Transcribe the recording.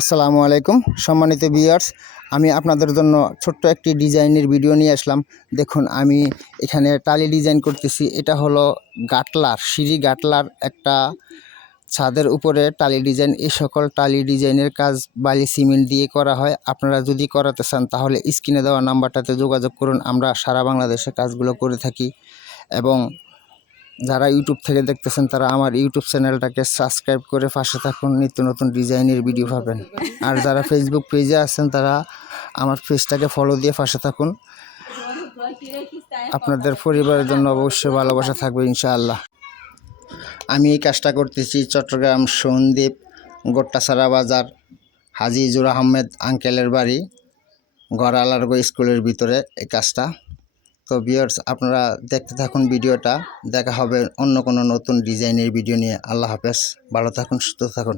আসসালামু আলাইকুম সম্মানিত ভিউয়ার্স, আমি আপনাদের জন্য ছোট্ট একটি ডিজাইনের ভিডিও নিয়ে আসলাম। দেখুন, আমি এখানে টালি ডিজাইন করতেছি। এটা হলো গাটলার সিঁড়ি গাটলার একটা ছাদের উপরে টালি ডিজাইন। এই সকল টালি ডিজাইনের কাজ বালি সিমেন্ট দিয়ে করা হয়। আপনারা যদি করাতে চান তাহলে স্ক্রিনে দেওয়া নাম্বারটাতে যোগাযোগ করুন। আমরা সারা বাংলাদেশে কাজগুলো করে থাকি এবং যারা ইউটিউব থেকে দেখতেছেন তারা আমার ইউটিউব চ্যানেলটাকে সাবস্ক্রাইব করে পাশে থাকুন, নিত্য নতুন ডিজাইনের ভিডিও পাবেন। আর যারা ফেসবুক পেজে আছেন তারা আমার পেজটাকে ফলো দিয়ে পাশে থাকুন। আপনাদের পরিবারের জন্য অবশ্যই ভালোবাসা থাকবে ইনশাআল্লাহ। আমি এই কাজটা করতেছি চট্টগ্রাম সন্দ্বীপ গোট্টাছড়া বাজার হাজিজুর আহমেদ আঙ্কেলের বাড়ি গড়ালারগো স্কুলের ভিতরে এই কাজটা। তো ভিউয়ার্স, আপনারা দেখতে থাকুন ভিডিওটা। দেখা হবে অন্য কোনো নতুন ডিজাইনের ভিডিও নিয়ে। আল্লাহ হাফেজ, ভালো থাকুন, সুস্থ থাকুন।